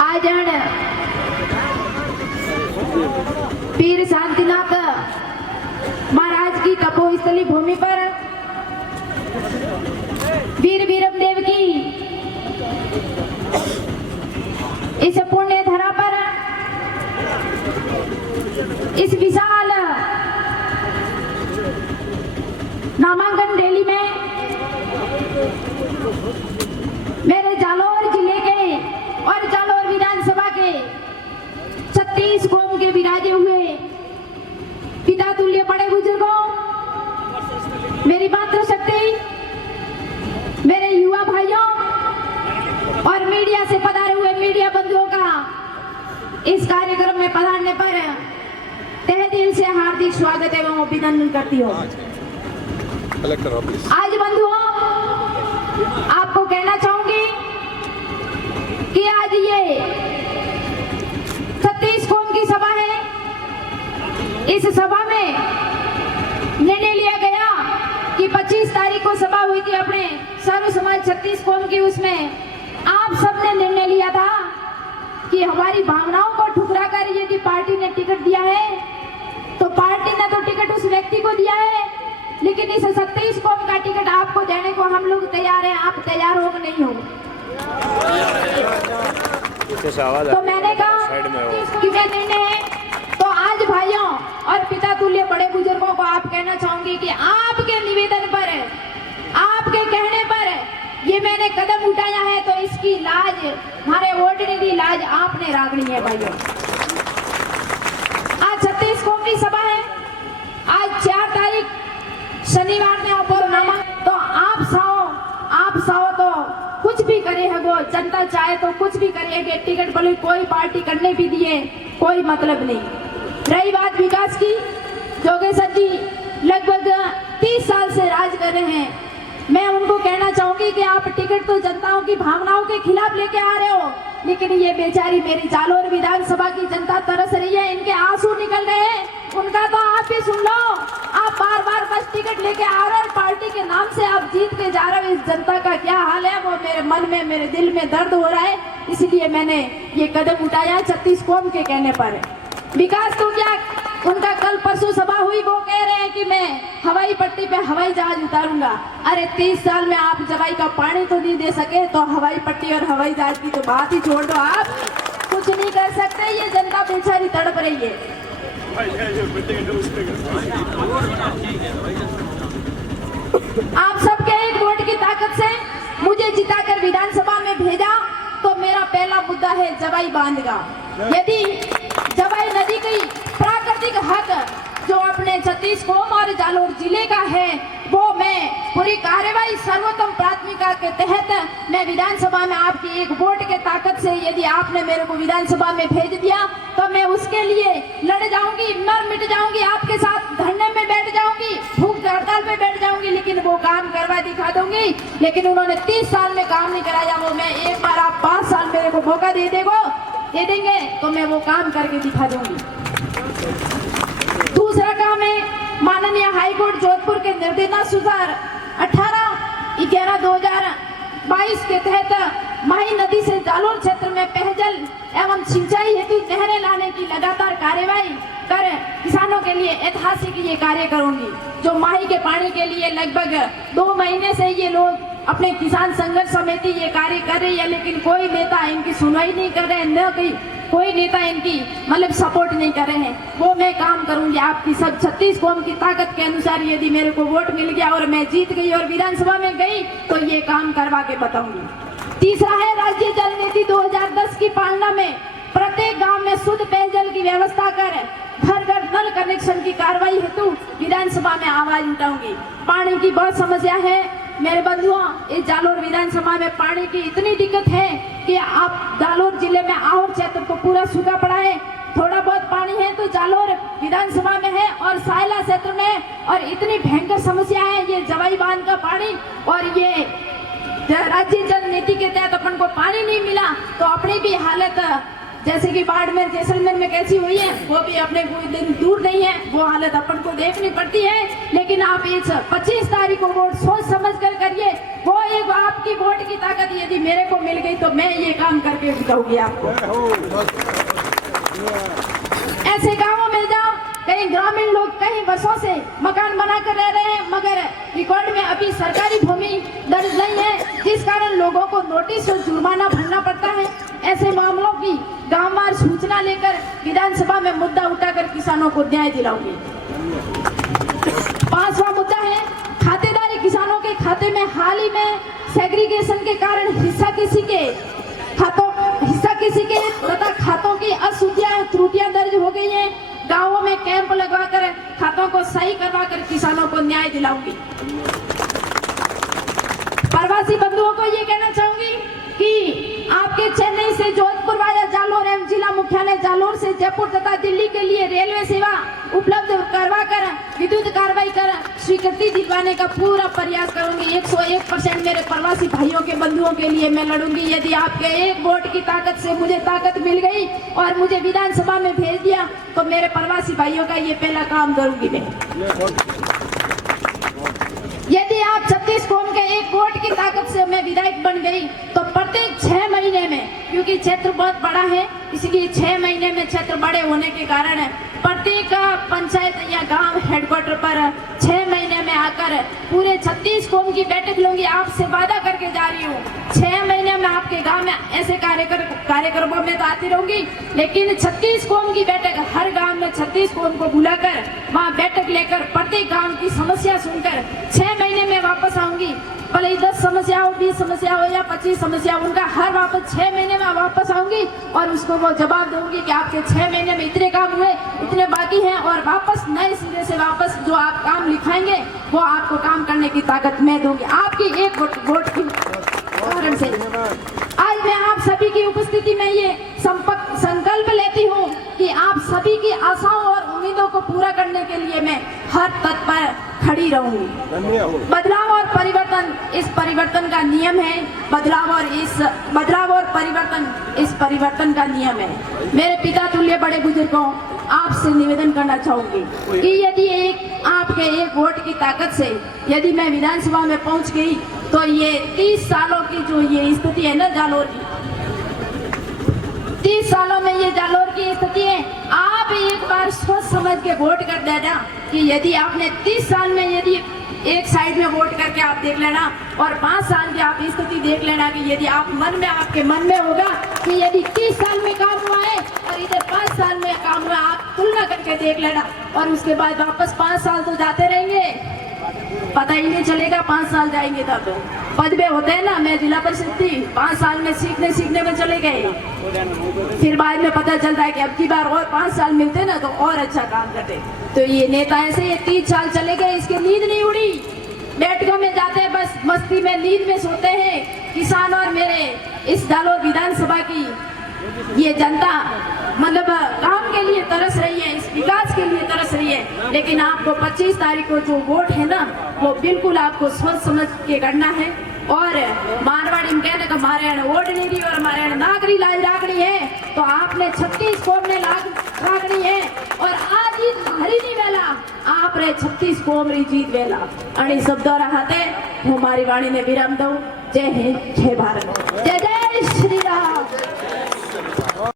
आज पीर शांतिनाथ महाराज की तपोस्थली भूमि पर वीर वीरमदेव की इस पुण्य धरा पर इस विशाल नामांकन रैली में मेरे जालोर जिले के और जालोर विधानसभा के 36 कौम के विराजे हुए पिता तुल्य बड़े बुजुर्गों, मेरी मातृशक्ति, मेरे युवा भाइयों और मीडिया से पधारे हुए मीडिया बंधुओं का इस कार्यक्रम में पधारने पर तहे दिल से हार्दिक स्वागत एवं अभिनंदन करती हूँ। आज बंधुओं, आपको कहना चाहूंगी कि आज ये 36 कौम की सभा है। इस सभा में निर्णय लिया गया कि 25 तारीख को सभा हुई थी अपने सर्व समाज 36 कौम की, उसमें आप सबने निर्णय लिया था कि हमारी भावनाओं को ठुकरा कर यदि पार्टी ने टिकट दिया है तो पार्टी ने तो टिकट उस व्यक्ति को दिया है, लेकिन इस 36 कौम का टिकट आपको देने को हम लोग तैयार हैं। आप तैयार हो कि नहीं हो? तो मैंने कहा कि मैं निर्णय है, तो आज भाइयों और पिता तुल्य बड़े बुजुर्गों को आप कहना चाहूंगी कि आपके निवेदन पर, आपके कहने पर ये मैंने कदम उठाया है, तो इसकी लाज, हमारे वोटने की लाज आपने रागनी है भाइयों। आज 36 कौम की सभा है। आज 4 तारीख शनिवार ने अपरनामा, तो आप साओ तो कुछ भी करे है, वो जनता चाहे तो कुछ भी करिए, टिकट बोले कोई पार्टी करने भी दिए कोई मतलब नहीं। रही बात विकास की, जोगेश्वर जी लगभग 30 साल से राज कर रहे हैं। मैं उनको कहना चाहूंगी कि आप टिकट तो जनताओं की भावनाओं के खिलाफ लेके आ रहे हो, लेकिन ये बेचारी मेरी जालोर विधानसभा की जनता तरस रही है, इनके आंसू निकल रहे हैं, उनका तो आप ही सुन लो। आप बार बार बस टिकट लेके आ रहे हैं, पार्टी के नाम से आप जीत के जा रहे हो। इस जनता का क्या हाल है वो मेरे मन में, मेरे दिल में दर्द हो रहा है, इसलिए मैंने ये कदम उठाया 36 कौम के कहने पर। विकास तो क्या, उनका कल परसों सभा हुई, वो कह रहे हैं कि मैं हवाई पट्टी पे हवाई जहाज उतारूंगा। अरे 30 साल में आप जवाई का पानी तो नहीं दे सके, तो हवाई पट्टी और हवाई जहाज की तो बात ही छोड़ दो। आप कुछ नहीं कर सकते, ये जनता बेचारी तड़प रही है। आप सबके एक वोट की ताकत से मुझे जिताकर विधानसभा में भेजा, तो मेरा पहला मुद्दा है जवाई बांध का। यदि जवाई नदी की प्राकृतिक हक जो अपने 36 कौम और जालोर जिले का है, वो मैं पूरी कार्यवाही सर्वोत्तम प्राथमिकता के तहत मैं विधानसभा में आपकी एक वोट के ताकत से, यदि आपने मेरे को विधानसभा में भेज दिया, तो मैं उसके लिए लड़ जाऊंगी, मर मिट जाऊंगी, आपके साथ धरने में बैठ जाऊंगी, भूख हड़ताल पे बैठ जाऊंगी, लेकिन वो काम करवा दिखा दूंगी। लेकिन उन्होंने 30 साल में काम नहीं कराया, वो मैं एक बार, आप 5 साल मेरे को मौका दे देंगे तो मैं वो काम करके दिखा दूंगी। दूसरा काम है माननीय हाईकोर्ट जोधपुर के निर्देशानुसार 18/11/2022 के तहत माही नदी से जालोर क्षेत्र में पेयजल एवं सिंचाई हेतु नहरें लाने की लगातार कार्यवाही कर किसानों के लिए ऐतिहासिक ये कार्य करूंगी। जो माही के पानी के लिए लगभग 2 महीने से ये लोग अपने किसान संघर्ष समिति ये कार्य कर रही है, लेकिन कोई नेता इनकी सुनवाई नहीं कर रहे हैं, न कोई नेता इनकी मतलब सपोर्ट नहीं कर रहे हैं। वो मैं काम करूंगी आपकी सब 36 कौम की ताकत के अनुसार। यदि मेरे को वोट मिल गया और मैं जीत गई और विधानसभा में गई, तो ये काम करवा के बताऊंगी। तीसरा है राज्य जल नीति 2010 की पालना में प्रत्येक गांव में शुद्ध पेयजल की व्यवस्था कर घर घर नल कनेक्शन की कार्रवाई हेतु विधानसभा में आवाज उठाऊंगी। पानी की बहुत समस्या है मेरे बंधुओं, इस जालोर विधानसभा में पानी की इतनी दिक्कत है कि आप जालोर जिले में आहोर क्षेत्र को पूरा सूखा पड़ा है। थोड़ा बहुत पानी है तो जालोर विधानसभा में है और सायला क्षेत्र में, और इतनी भयंकर समस्या है ये जवाई बांध का पानी, और ये राज्य जल नीति के तहत अपन को पानी नहीं मिला तो अपनी भी हालत जैसे कि बाड़मेर जैसलमेर में कैसी हुई है, वो भी अपने कोई दिन दूर नहीं है, वो हालत अपन को देखनी पड़ती है। लेकिन आप इस 25 तारीख को वोट सोच समझ कर करिए। वो एक आपकी वोट की ताकत यदि मेरे को मिल गई तो मैं ये काम करके दिखाऊंगी आपको। ऐसे गाँवों में जाओ, कई ग्रामीण लोग कई वर्षों से मकान बनाकर रह रहे हैं, मगर रिकॉर्ड में अभी सरकारी भूमि दर्ज नहीं है, जिस कारण लोगों को नोटिस और जुर्माना भरना पड़ता है। ऐसे मामलों की गांववार सूचना लेकर विधानसभा में मुद्दा उठाकर किसानों को न्याय दिलाऊंगी। 5वां मुद्दा है खातेदारी। किसानों के खाते में हाल ही में सेग्रीगेशन के कारण हिस्सा किसी के तथा खातों की अशुद्धियां त्रुटियां दर्ज हो गई हैं। गांवों में कैंप लगवाकर खातों को सही करवाकर किसानों को न्याय दिलाऊंगी। प्रवासी बंधुओं को ये कहना चाहूंगी कि आपके चेन्नई से जोधपुर वाया जालोर एवं जिला मुख्यालय जालोर से जयपुर तथा दिल्ली के लिए रेलवे सेवा उपलब्ध करवाकर विद्युत कार्रवाई कर स्वीकृति दिलवाने का पूरा प्रयास करूंगी। 101% मेरे प्रवासी भाइयों के बंधुओं के लिए मैं लड़ूंगी। यदि आपके एक वोट की ताकत से मुझे ताकत मिल गई और मुझे विधानसभा में भेज दिया तो मेरे प्रवासी भाइयों का ये पहला काम करूंगी मैं। यदि आप 36 कौम के एक वोट की ताकत से मैं विधायक बन गई तो प्रत्येक 6 महीने में, क्योंकि क्षेत्र बहुत बड़ा है इसलिए 6 महीने में क्षेत्र बड़े होने के कारण प्रत्येक पंचायत या गांव हेडक्वार्टर पर 6 महीने में आकर पूरे 36 कौम की बैठक लूंगी। आपसे वादा करके जा रही हूँ 6 महीने में आपके गांव में ऐसे कार्यक्रमों में तो आती रहूंगी, लेकिन 36 कौम की बैठक हर गांव में 36 कौम को बुलाकर वहाँ बैठक लेकर प्रत्येक गांव की समस्या सुनकर 6 महीने में वापस आऊंगी। भले ही 10 समस्या हो, 20 समस्या हो या 25 समस्या, उनका हर वापस 6 महीने में वापस आऊंगी और उसको वो जवाब दूंगी कि आपके 6 महीने में इतने काम हुए, इतने बाकी हैं, और वापस नए सिरे से वापस जो आप काम लिखाएंगे वो आपको काम करने की ताकत मैं दूंगी आपकी एक वोट की कारण से। आज मैं आप सभी की उपस्थिति में ये संकल्प लेती हूँ कि आप सभी की आशाओं और उम्मीदों को पूरा करने के लिए मैं हर तत्पर खड़ी रहूंगी। बदलाव और परिवर्तन इस परिवर्तन का नियम है। बदलाव और परिवर्तन इस परिवर्तन का नियम है। मेरे पिता तुल्य बड़े बुजुर्गों, आपसे निवेदन करना चाहूंगी कि यदि आपके एक वोट की ताकत से यदि मैं विधानसभा में पहुंच गई तो ये 30 सालों की जो ये स्थिति है ना जालोर की, 30 सालों में ये जालोर की स्थिति है। आप एक बार सोच समझ के वोट कर देना कि यदि आपने 30 साल में यदि एक साइड में वोट करके आप देख लेना और 5 साल की आप स्थिति देख लेना कि यदि आप आपके मन में होगा कि यदि 30 साल में काम हुआ है और इधर 5 साल में काम हुआ, आप तुलना करके देख लेना और उसके बाद वापस 5 साल तो जाते रहेंगे, पता ही नहीं चलेगा 5 साल जाएंगे तब। पदवे होते हैं ना, मैं जिला परिषद थी, 5 साल में सीखने में चले गए, फिर बाद में पता चलता है कि अब की बार और 5 साल मिलते ना तो और अच्छा काम करते। तो ये नेता ऐसे ये 30 साल चले गए, इसके नींद नहीं उड़ी, बैठकों में जाते हैं बस मस्ती में नींद में सोते हैं। किसान और मेरे इस जालोर विधानसभा की ये जनता मतलब काम के लिए तरस रही है, इस विकास के लिए तरस रही है, लेकिन आपको 25 तारीख को जो वोट है ना वो बिल्कुल आपको सोच समझ के करना है। और मारवाड़ी में कहने का मारे वोट नहीं दी और हमारे नागरी लाज रागड़ी है, तो आपने 36 कौम ने रागड़ी है और आज ही हरी वेला आप रे 36 कौम री जीत वेला अणी शब्दों रहते हमारी वाणी ने विराम दो। जय हिंद, जय भारत, जय जय श्री राम।